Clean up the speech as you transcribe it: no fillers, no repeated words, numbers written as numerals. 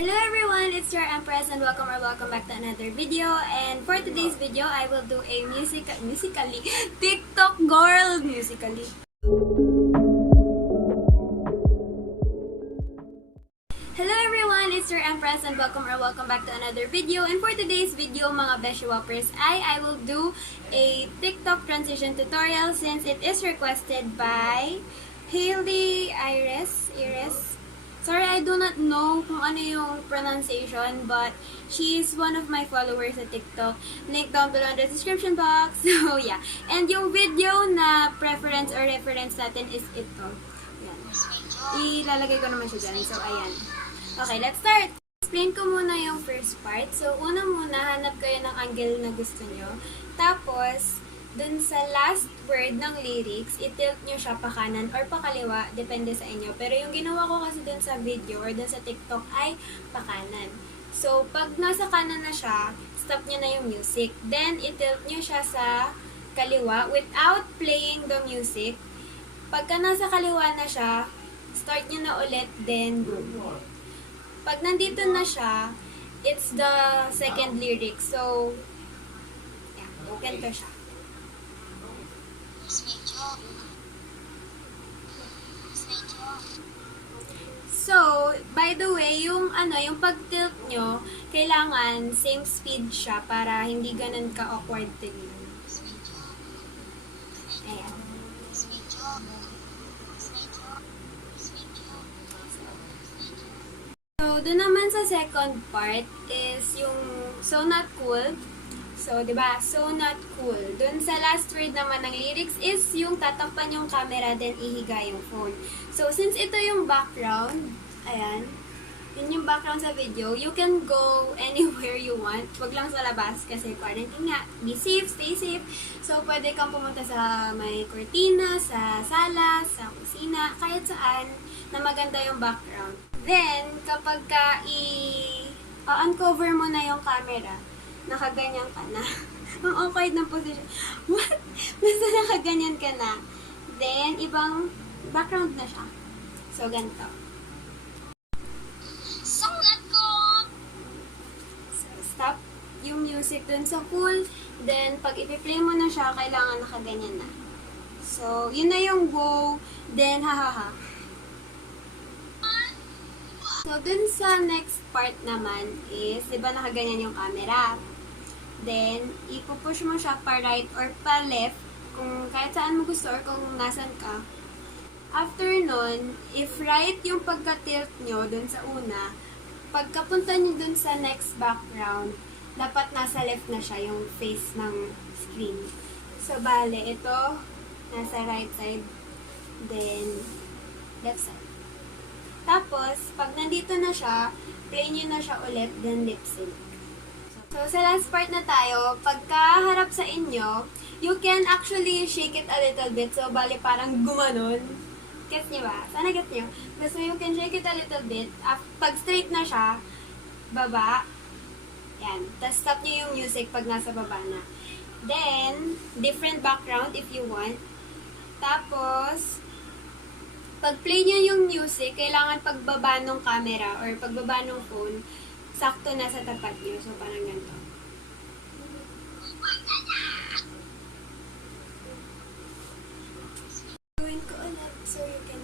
Hello everyone, it's your Empress and welcome back to another video. And for today's video, I will do a musically TikTok girl musically. Hello everyone, it's your Empress and welcome back to another video. And for today's video, mga Beshi Whoppers, I will do a TikTok transition tutorial since it is requested by Hailey Iris. Sorry, I do not know kung ano yung pronunciation, but she's one of my followers sa TikTok. Link down below in the description box. So, yeah. And yung video na preference or reference natin is ito. Yan. Ilalagay ko naman siya dyan. So, ayan. Okay, let's start! Explain ko muna yung first part. So, una muna, hanap kayo ng angle na gusto nyo. Tapos, dun sa last word ng lyrics, i-tilt nyo siya pa kanan or pa kaliwa, depende sa inyo. Pero yung ginawa ko kasi dun sa video or dun sa TikTok ay pa kanan. So, pag nasa kanan na siya, stop nyo na yung music. Then, i-tilt nyo siya sa kaliwa without playing the music. Pagka nasa kaliwa na siya, start nyo na ulit, then go. Pag nandito na siya, it's the second lyric. So, yeah, ganito siya. So, by the way, yung pag-tilt nyo, kailangan same speed siya para hindi ganun ka-awkward tingnan. Ayan. So, doon naman sa second part is yung So Not Cool. So, diba? So not cool. Doon sa last word naman ng lyrics is yung tatakpan yung camera then ihiga yung phone. So, since ito yung background, ayan, yun yung background sa video, you can go anywhere you want. Wag lang sa labas kasi quarantine nga. Be safe, stay safe. So, pwede kang pumunta sa may cortina, sa sala, sa kusina, kahit saan na maganda yung background. Then, kapag uncover mo na yung camera, nakaganyan ka na. Ang awkward ng position. What? Basta nakaganyan ka na. Then, ibang background na siya. So, ganito. So, stop yung music dun sa cool. Then, pag ipi-play mo na siya, kailangan nakaganyan na. So, yun na yung go. Then, ha. So, dun sa next part naman is, di ba nakaganyan yung camera? Then, ipupush mo siya pa right or pa left kung kahit saan mo gusto or kung nasan ka. After nun, if right yung pagka-tilt nyo dun sa una, pagkapunta nyo dun sa next background, dapat nasa left na siya yung face ng screen. So, bale, ito, nasa right side, then left side. Tapos, pag nandito na siya, play nyo na siya ulit, then lip sync. So, sa last part na tayo, pagka harap sa inyo, you can actually shake it a little bit. So, bali parang gumanon. Gets nyo ba? Sana gets nyo. So, you can shake it a little bit. Pag straight na siya, baba. Yan. Tapos, stop nyo yung music pag nasa baba na. Then, different background if you want. Tapos, pag play nyo yung music, kailangan pagbaba ng camera or pagbaba ng phone, sakto na sa tapat nyo. So, parang ganito. Gawin ko ulit so you can